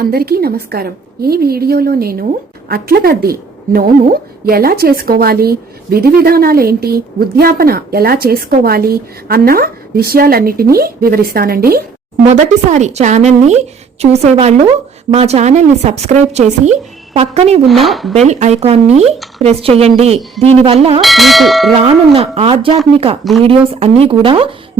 అందరికీ నమస్కారం. ఈ వీడియోలో నేను అట్ల తద్ది నోము ఎలా చేసుకోవాలి, విధి విధానాలేంటి, ఉద్యాపన ఎలా చేసుకోవాలి అన్న విషయాలన్నిటినీ వివరిస్తానండి. మొదటిసారి ఛానల్ ని చూసేవాళ్ళు మా ఛానల్ ని సబ్స్క్రైబ్ చేసి పక్కనే ఉన్న బెల్ ఐకాన్ ని ప్రెస్ చేయండి. దీనివల్ల మీకు రానున్న ఆధ్యాత్మిక వీడియోస్ అన్ని కూడా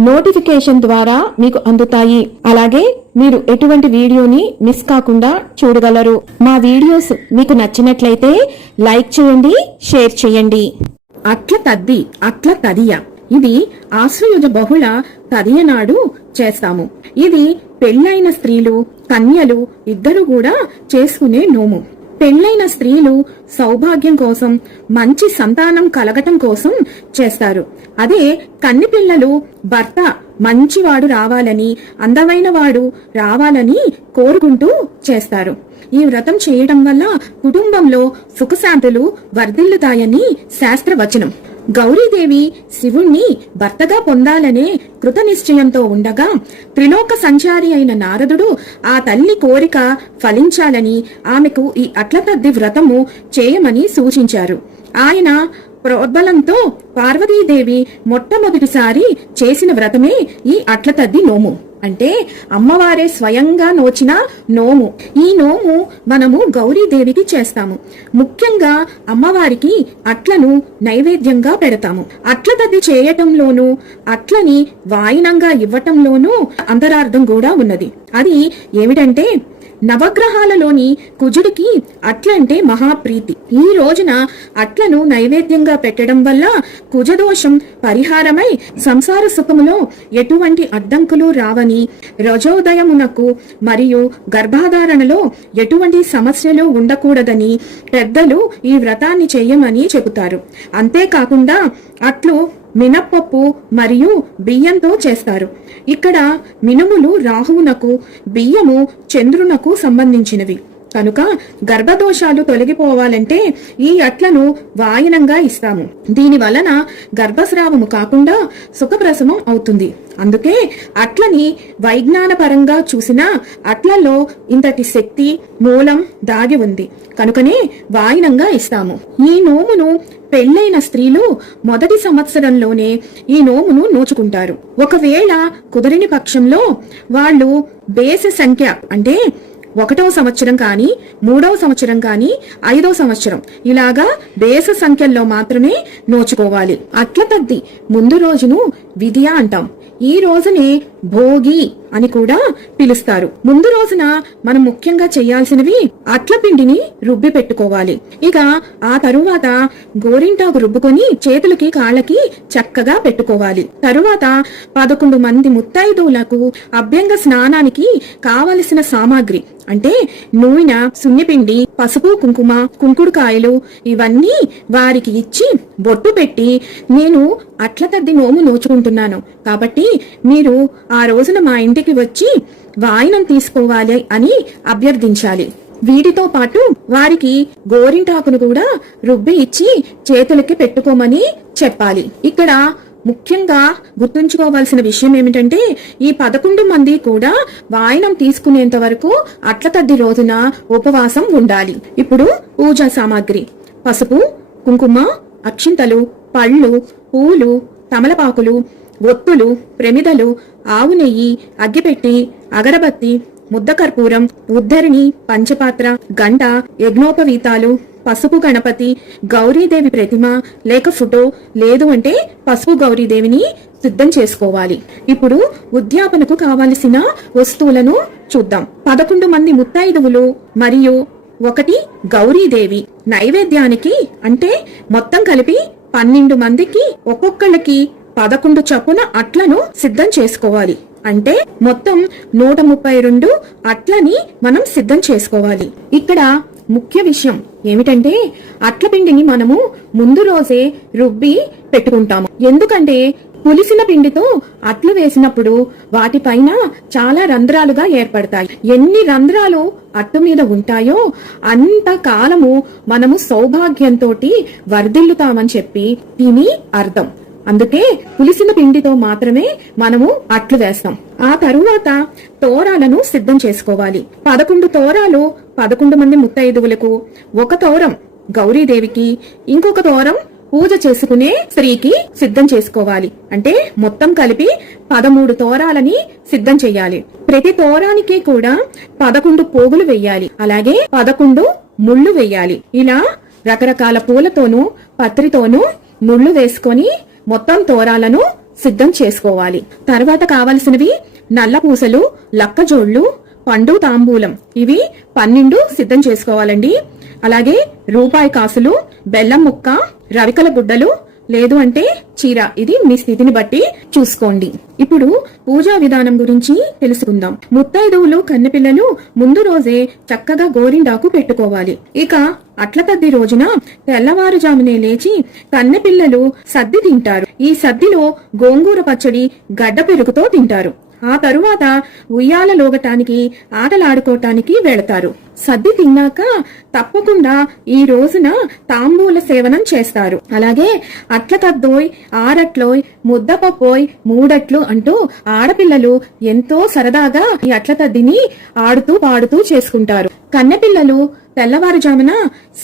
నోటిఫికేషన్ ద్వారా మీకు అందుతాయి. అలాగే మీరు ఎటువంటి వీడియోని మిస్ కాకుండా చూడగలరు. మా వీడియోస్ మీకు నచ్చినట్లయితే లైక్ చేయండి, షేర్ చేయండి. అట్ల తద్ది, అట్ల తదియ, ఇది ఆశ్వయుజ బహుళ తదియ నాడు చేస్తాము. ఇది పెళ్లైన స్త్రీలు, కన్యలు ఇద్దరు కూడా చేసుకునే నోము. పెళ్లైన స్త్రీలు సౌభాగ్యం కోసం, మంచి సంతానం కలగటం కోసం చేస్తారు. అదే కన్ని పిల్లలు భర్త మంచివాడు రావాలని, అందమైన వాడు రావాలని కోరుకుంటూ చేస్తారు. ఈ వ్రతం చేయడం వల్ల కుటుంబంలో సుఖశాంతులు వర్ధిల్లుతాయని శాస్త్రవచనం. గౌరీదేవి శివుణ్ణి భర్తగా పొందాలనే కృత నిశ్చయంతో ఉండగా త్రిలోక సంచారి అయిన నారదుడు ఆ తల్లి కోరిక ఫలించాలని ఆమెకు ఈ అట్లతద్ది వ్రతము చేయమని సూచించారు. ఆయన ప్రోద్బలంతో పార్వతీదేవి మొట్టమొదటిసారి చేసిన వ్రతమే ఈ అట్లతద్ది నోము. అంటే అమ్మవారే స్వయంగా నోచిన నోము. ఈ నోము మనము గౌరీదేవికి చేస్తాము. ముఖ్యంగా అమ్మవారికి అట్లను నైవేద్యంగా పెడతాము. అట్లతద్ది చేయటంలోనూ అట్లని వాయినంగా ఇవ్వటంలోనూ అంతరార్థం కూడా ఉన్నది. అది ఏమిటంటే, నవగ్రహాలలోని కుజుడికి అట్లంటే మహాప్రీతి. ఈ రోజున అట్లను నైవేద్యంగా పెట్టడం వల్ల కుజదోషం పరిహారమై సంసార సుఖములో ఎటువంటి అడ్డంకులు రావని, రజోదయమునకు మరియు గర్భాధారణలో ఎటువంటి సమస్యలు ఉండకూడదని పెద్దలు ఈ వ్రతాన్ని చేయమని చెబుతారు. అంతేకాకుండా అట్లు మినప్పప్పు మరియు బియ్యంతో చేస్తారు. ఇక్కడ మినుములు రాహువునకు, బియ్యము చంద్రునకు సంబంధించినవి కనుక గర్భదోషాలు తొలగిపోవాలంటే ఈ అట్లను వాయనంగా ఇస్తాము. దీని వలన గర్భస్రావము కాకుండా సుఖప్రసవం అవుతుంది. అందుకే అట్లని వైజ్ఞానపరంగా చూసినా అట్లలో ఇంతటి శక్తి మూలం దాగి ఉంది. కనుకనే వాయనంగా ఇస్తాము. ఈ నోమును పెళ్లైన స్త్రీలు మొదటి సంవత్సరంలోనే ఈ నోమును నోచుకుంటారు. ఒకవేళ కుదరని పక్షంలో వాళ్ళు బేస సంఖ్య అంటే 1వ సంవత్సరం కానీ, 3వ సంవత్సరం కానీ, 5వ సంవత్సరం ఇలాగా బేస సంఖ్యల్లో మాత్రమే నోచుకోవాలి. అట్ల తద్ది ముందు రోజును విధియ అంటాం. ఈ రోజునే భోగి అని కూడా పిలుస్తారు. ముందు రోజున మనం ముఖ్యంగా చేయాల్సినవి అట్ల పిండిని రుబ్బి పెట్టుకోవాలి. ఇక ఆ తరువాత గోరింటాకు రుబ్బుకొని చేతులకి కాళ్ళకి చక్కగా పెట్టుకోవాలి. తరువాత 11 మంది ముత్తైదువులకు అభ్యంగ స్నానానికి కావలసిన సామాగ్రి అంటే నూనె, సున్నిపిండి, పసుపు, కుంకుమ, కుంకుడుకాయలు ఇవన్నీ వారికి ఇచ్చి బొట్టు పెట్టి, నేను అట్ల తద్ది నోము నోచుకుంటున్నాను కాబట్టి మీరు ఆ రోజున మా ఇంటికి వచ్చి వాయినం తీసుకోవాలి అని అభ్యర్థించాలి. వీటితో పాటు వారికి గోరింటాకును కూడా రుబ్బి ఇచ్చి చేతులకి పెట్టుకోమని చెప్పాలి. ఇక్కడ ముఖ్యంగా గుర్తుంచుకోవాల్సిన విషయం ఏమిటంటే, ఈ 11 మంది కూడా వాయనం తీసుకునేంత వరకు అట్ల తద్ది రోజున ఉపవాసం ఉండాలి. ఇప్పుడు పూజా సామాగ్రి: పసుపు, కుంకుమ, అక్షింతలు, పళ్ళు, పూలు, తమలపాకులు, ఒత్తులు, ప్రమిదలు, ఆవు నెయ్యి, అగ్గిపెట్టి, అగరబత్తి, ముద్దకర్పూరం, ఉద్ధరిణి, పంచపాత్ర, గంట, యజ్ఞోపవీతాలు, పసుపు గణపతి, గౌరీదేవి ప్రతిమ లేక ఫోటో, లేదు అంటే పసుపు గౌరీదేవిని సిద్ధం చేసుకోవాలి. ఇప్పుడు ఉద్యాపనకు కావలసిన వస్తువులను చూద్దాం. 11 మంది ముత్తైదువులు మరియు 1 గౌరీదేవి. నైవేద్యానికి అంటే మొత్తం కలిపి 12 మందికి ఒక్కొక్కళ్ళకి 11 చొప్పున అట్లను సిద్ధం చేసుకోవాలి. అంటే మొత్తం 132 అట్లని మనం సిద్ధం చేసుకోవాలి. ఇక్కడ ముఖ్య విషయం ఏమిటంటే, అట్ల పిండిని మనము ముందు రోజే రుబ్బి పెట్టుకుంటాము. ఎందుకంటే పులిసిన పిండితో అట్లు వేసినప్పుడు వాటిపైన చాలా రంధ్రాలుగా ఏర్పడతాయి. ఎన్ని రంధ్రాలు అట్టు మీద ఉంటాయో అంత కాలము మనము సౌభాగ్యంతో వర్ధిల్లుతామని చెప్పి దీని అర్థం. అందుకే పులిసిన పిండితో మాత్రమే మనము అట్లు వేస్తాం. ఆ తరువాత తోరాలను సిద్ధం చేసుకోవాలి. 11 తోరాలు 11 మంది ముత్తైదువులకు, ఒక తోరం గౌరీదేవికి, ఇంకొక తోరం పూజ చేసుకునే స్త్రీకి సిద్ధం చేసుకోవాలి. అంటే మొత్తం కలిపి 13 తోరాలని సిద్ధం చెయ్యాలి. ప్రతి తోరానికి కూడా 11 పోగులు వెయ్యాలి. అలాగే 11 ముళ్ళు వెయ్యాలి. ఇలా రకరకాల పూలతోనూ పత్రితోనూ ముళ్ళు వేసుకొని మొత్తం తోరాలను సిద్ధం చేసుకోవాలి. తర్వాత కావలసినవి నల్ల పూసలు, లక్కజోళ్లు, పండు తాంబూలం, ఇవి 12 సిద్ధం చేసుకోవాలండి. అలాగే రూపాయి కాసులు, బెల్లం ముక్క, రవికల గుడ్డలు, లేదు అంటే చీర, ఇది మీ స్థితిని బట్టి చూసుకోండి. ఇప్పుడు పూజా విధానం గురించి తెలుసుకుందాం. ముత్తైదువులు కన్నెపిల్లలు ముందు రోజే చక్కగా గోరిండాకు పెట్టుకోవాలి. ఇక అట్ల తద్ది రోజున తెల్లవారుజామునే లేచి కన్నెపిల్లలు సద్ది తింటారు. ఈ సద్దిలో గోంగూర పచ్చడి, గడ్డ పెరుగుతో తింటారు. ఆ తరువాత ఉయ్యాలలోగటానికి, ఆటలాడుకోవటానికి వెళతారు. సద్ది తిన్నాక తప్పకుండా ఈ రోజున తాంబూల సేవనం చేస్తారు. అలాగే అట్ల తద్దోయ్, ఆరట్లోయ్, ముద్దపప్పోయ్, మూడట్లు అంటూ ఆడపిల్లలు ఎంతో సరదాగా ఈ అట్ల తద్దిని ఆడుతూ పాడుతూ చేసుకుంటారు. కన్నెపిల్లలు తెల్లవారుజామున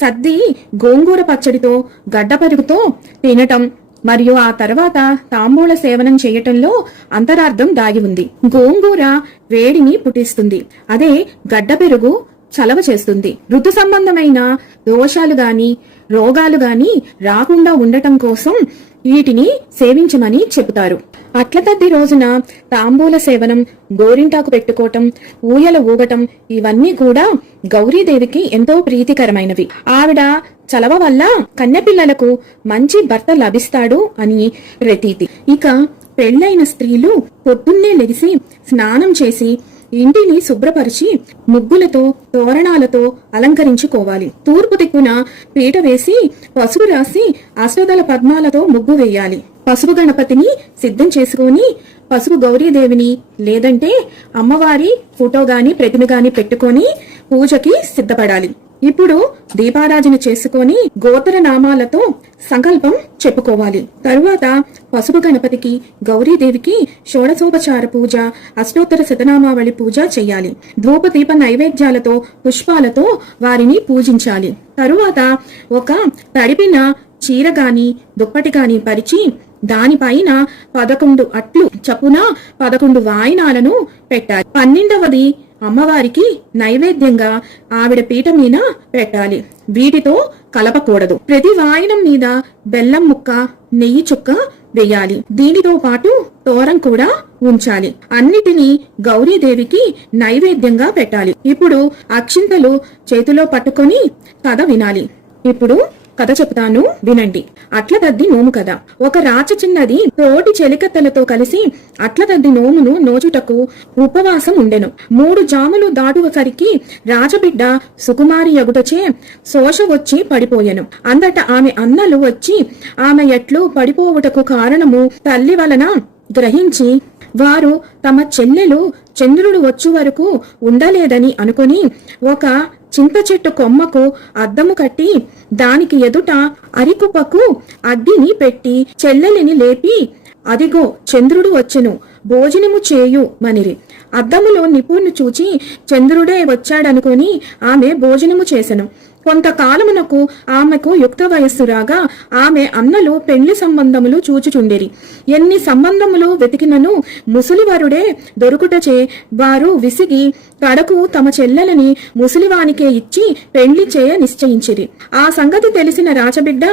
సద్ది గోంగూర పచ్చడితో, గడ్డ పెరుగుతో తినటం మరియు ఆ తర్వాత తాంబూల సేవనం చేయటంలో అంతరార్థం దాగి ఉంది. గోంగూర వేడిని పుట్టిస్తుంది. అదే గడ్డ పెరుగు చలవ చేస్తుంది. ఋతు సంబంధమైన దోషాలు గాని రోగాలు గాని రాకుండా ఉండటం కోసం వీటిని సేవించమని చెబుతారు. అట్ల తద్ది రోజున తాంబూల సేవనం, గోరింటాకు పెట్టుకోవటం, ఊయల ఊగటం, ఇవన్నీ కూడా గౌరీదేవికి ఎంతో ప్రీతికరమైనవి. ఆవిడ చలవ వల్ల కన్నెపిల్లలకు మంచి భర్త లభిస్తాడు అని ప్రతీతి. ఇక పెళ్లైన స్త్రీలు పొద్దున్నే లెగిసి స్నానం చేసి ఇంటిని శుభ్రపరిచి ముగ్గులతో, తోరణాలతో అలంకరించుకోవాలి. తూర్పు దిక్కున పీట వేసి పసుపు రాసి అశ్వదళ పద్మాలతో ముగ్గు వేయాలి. పసుపు గణపతిని సిద్ధం చేసుకుని పసుపు గౌరీదేవిని లేదంటే అమ్మవారి ఫోటో గాని ప్రతిమ గాని పెట్టుకొని పూజకి సిద్ధపడాలి. ఇప్పుడు దీపారాధన చేసుకొని గోత్ర నామాలతో సంకల్పం చెప్పుకోవాలి. తరువాత పసుపు గణపతికి, గౌరీదేవికి షోడశోపచార పూజ, అష్టోత్తర శతనామావళి పూజ చెయ్యాలి. ధూప దీప నైవేద్యాలతో, పుష్పాలతో వారిని పూజించాలి. తరువాత ఒక తడిపిన చీర గాని దుప్పటి గాని పరిచి దానిపైన 11 అట్లు చప్పున 11 వాయినాలను పెట్టాలి. 12వది అమ్మవారికి నైవేద్యంగా ఆవిడ పీట మీద పెట్టాలి. వీటితో కలపకూడదు. ప్రతి వాయినం మీద బెల్లం ముక్క, నెయ్యి చుక్క వేయాలి. దీనితో పాటు తోరం కూడా ఉంచాలి. అన్నిటినీ గౌరీదేవికి నైవేద్యంగా పెట్టాలి. ఇప్పుడు అక్షింతలు చేతిలో పట్టుకొని కథ వినాలి. ఇప్పుడు కథ చెప్తాను వినండి. అట్ల తద్ది నోము కథ. ఒక రాచ చిన్నది తోటి చెలికత్తెలతో కలిసి అట్ల తద్ది నోమును నోచుటకు ఉపవాసం ఉండెను. 3 జాములు దాటువసరికి రాజబిడ్డ సుకుమారి యగుటచే శోష వచ్చి పడిపోయెను. అందట ఆమె అన్నలు వచ్చి ఆమె ఎట్లు పడిపోవుటకు కారణము తల్లి వలన గ్రహించి వారు తమ చెల్లెలు చంద్రుడు వచ్చు వరకు ఉండలేదని అనుకుని ఒక చింత చెట్టు కొమ్మకు అద్దము కట్టి దానికి ఎదుట అరికుపకు అగ్గిని పెట్టి చెల్లెలిని లేపి అదిగో చంద్రుడు వచ్చెను, భోజనము చేయు మనిరి. అద్దములో నిపుణుని చూచి చంద్రుడే వచ్చాడనుకుని ఆమె భోజనము చేసెను. కొంతకాలమునకు ఆమెకు యుక్త వయస్సు రాగా ఆమె అన్నలు పెండ్లి సంబంధములు చూచుచుండిరి. ఎన్ని సంబంధములు వెతికినను ముసలివరుడే దొరుకుటచే వారు విసిగి కడకు తమ చెల్లెలని ముసలివానికే ఇచ్చి పెండ్లి చేయ నిశ్చయించిరి. ఆ సంగతి తెలిసిన రాచబిడ్డ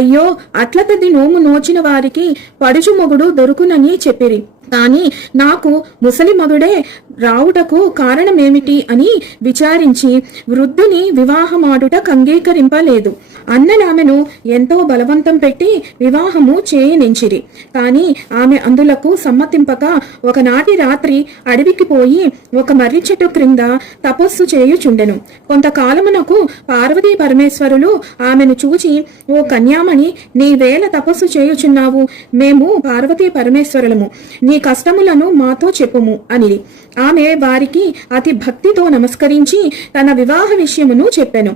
అయ్యో అట్ల తద్ది నోము నోచిన వారికి పడుచు మొగుడు దొరుకునని చెప్పిరి. కాని నాకు ముసలి మగుడే రావుటకు కారణమేమిటి అని విచారించి వృద్ధుని వివాహమాడుట అంగీకరింపలేదు. అన్నలామెను ఎంతో బలవంతం పెట్టి వివాహము చేయనించిరి. కాని ఆమె అందులకు సమ్మతింపక ఒకనాటి రాత్రి అడవికి పోయి ఒక మర్రి చెట్టు క్రింద తపస్సు చేయుచుండెను. కొంతకాలమునకు పార్వతీ పరమేశ్వరులు ఆమెను చూచి, ఓ కన్యామణి, నీవేళ తపస్సు చేయుచున్నావు? మేము పార్వతీ పరమేశ్వరులము. నీ కష్టములను మాతో చెప్పుము అనిది. ఆమె వారికి అతి భక్తితో నమస్కరించి తన వివాహ విషయమును చెప్పెను.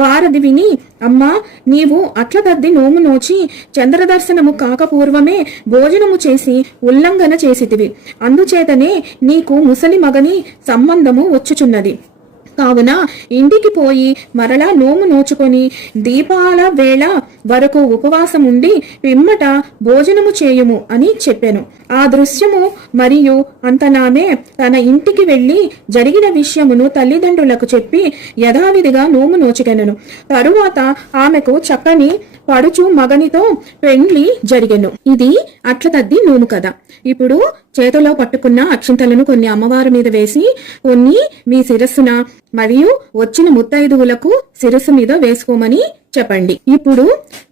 వారది విని, అమ్మా, నీవు అట్ల తద్ది నోము నోచి చంద్రదర్శనము కాకపూర్వమే భోజనము చేసి ఉల్లంఘన చేసితివి. అందుచేతనే నీకు ముసలి మగని సంబంధము వచ్చుచున్నది. కావున ఇంటికి పోయి మరలా నోము నోచుకొని దీపాల వేళ వరకు ఉపవాసం ఉండి పిమ్మట భోజనము చేయుము అని చెప్పెను. ఆ దృశ్యము మరియు అంతనామే తన ఇంటికి వెళ్లి జరిగిన విషయమును తల్లిదండ్రులకు చెప్పి యథావిధిగా నోము నోచుకెనను. తరువాత ఆమెకు చక్కని పడుచు మగనితో పెండ్లి జరిగెను. ఇది అట్ల తద్ది నోము కథ. ఇప్పుడు చేతిలో పట్టుకున్న అక్షింతలను కొన్ని అమ్మవారి మీద వేసి కొన్ని మీ శిరస్సున మరియు వచ్చిన ముత్తైదువులకు శిరస్సు మీద వేసుకోమని చెప్పండి. ఇప్పుడు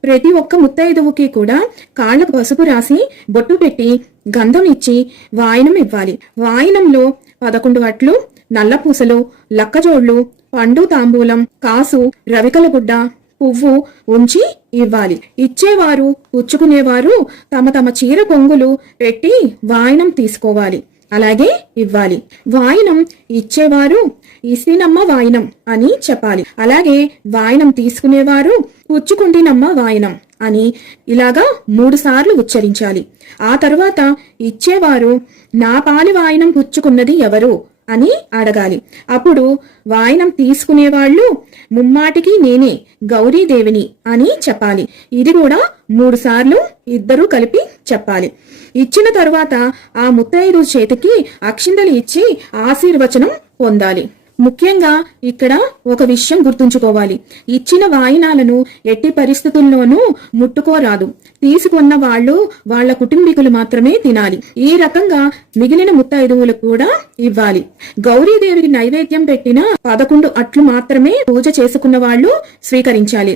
ప్రతి ఒక్క ముత్తైదువుకి కూడా కాళ్లకు పసుపు రాసి బొట్టు పెట్టి గంధం ఇచ్చి వాయనం ఇవ్వాలి. వాయనంలో 11 వట్లు, నల్లపూసలు, లక్కజోళ్లు, పండు తాంబూలం, కాసు, రవికల గుడ్డ, పువ్వు ఉంచి ఇవ్వాలి. ఇచ్చేవారు పుచ్చుకునేవారు తమ తమ చీర కొంగులు పెట్టి వాయనం తీసుకోవాలి. అలాగే ఇవ్వాలి. వాయనం ఇచ్చేవారు ఇసినమ్మ వాయనం అని చెప్పాలి. అలాగే వాయనం తీసుకునేవారు పుచ్చుకుంటినమ్మ వాయనం అని ఇలాగా 3 సార్లు ఉచ్చరించాలి. ఆ తరువాత ఇచ్చేవారు నా పాలి వాయనం పుచ్చుకున్నది ఎవరు అని అడగాలి. అప్పుడు వాయనం తీసుకునేవాళ్లు ముమ్మాటికి నేనే గౌరీదేవిని అని చెప్పాలి. ఇది కూడా 3 సార్లు ఇద్దరూ కలిపి చెప్పాలి. ఇచ్చిన తరువాత ఆ ముత్తైదు చేతికి అక్షింతలు ఇచ్చి ఆశీర్వచనం పొందాలి. ముఖ్యంగా ఇక్కడ ఒక విషయం గుర్తుంచుకోవాలి. ఇచ్చిన వాయినాలను ఎట్టి పరిస్థితుల్లోనూ ముట్టుకోరాదు. తీసుకున్న వాళ్ళు వాళ్ళ కుటుంబీకులు మాత్రమే తినాలి. ఈ రకంగా మిగిలిన ముత్తైదువులు కూడా ఇవ్వాలి. గౌరీదేవికి నైవేద్యం పెట్టిన 11 అట్లు మాత్రమే పూజ చేసుకున్న వాళ్ళు స్వీకరించాలి.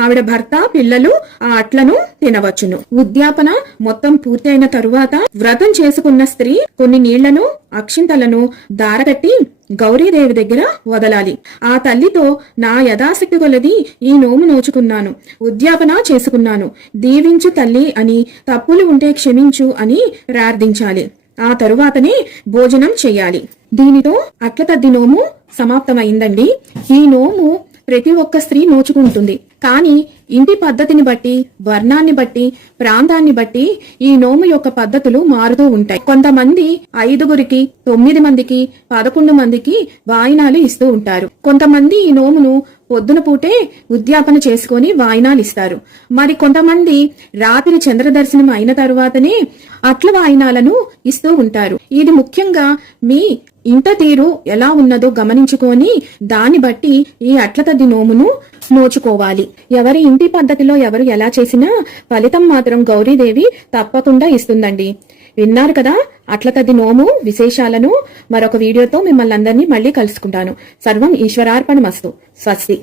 ఆవిడ భర్త, పిల్లలు ఆ అట్లను తినవచ్చును. ఉద్యాపన మొత్తం పూర్తయిన తరువాత వ్రతం చేసుకున్న స్త్రీ కొన్ని నీళ్లను, అక్షింతలను దారగట్టి గౌరీదేవి దగ్గర వదలాలి. ఆ తల్లితో నా యథాశక్తి కొలది ఈ నోము నోచుకున్నాను, ఉద్యాపన చేసుకున్నాను, దీవించు తల్లి అని, తప్పులు ఉంటే క్షమించు అని ప్రార్థించాలి. ఆ తరువాతనే భోజనం చెయ్యాలి. దీనితో అట్ల తద్ది నోము సమాప్తమైందండి. ఈ నోము ప్రతి ఒక్క స్త్రీ నోచుకుంటుంది. కానీ ఇంటి పద్ధతిని బట్టి, వర్ణాన్ని బట్టి, ప్రాంతాన్ని బట్టి ఈ నోము యొక్క పద్ధతులు మారుతూ ఉంటాయి. కొంతమంది 5గురికి, 9 మందికి, 11 మందికి వాయినాలు ఇస్తూ ఉంటారు. కొంతమంది ఈ నోమును పొద్దున పూటే ఉద్యాపన చేసుకుని వాయినాలు ఇస్తారు. మరి కొంతమంది రాత్రి చంద్రదర్శనం అయిన తరువాతనే అట్ల వాయినాలను ఇస్తూ ఉంటారు. ఇది ముఖ్యంగా మీ ఇంట తీరు ఎలా ఉన్నదో గమనించుకొని దాన్ని బట్టి ఈ అట్ల తద్ది నోమును నోచుకోవాలి. ఎవరి ఇంటి పద్ధతిలో ఎవరు ఎలా చేసినా ఫలితం మాత్రం గౌరీదేవి తప్పకుండా ఇస్తుందండి. విన్నారు కదా అట్ల తద్ది నోము విశేషాలను. మరొక వీడియోతో మిమ్మల్ని అందరినీ మళ్ళీ కలుసుకుంటాను. సర్వం ఈశ్వరార్పణమస్తు. స్వస్తి.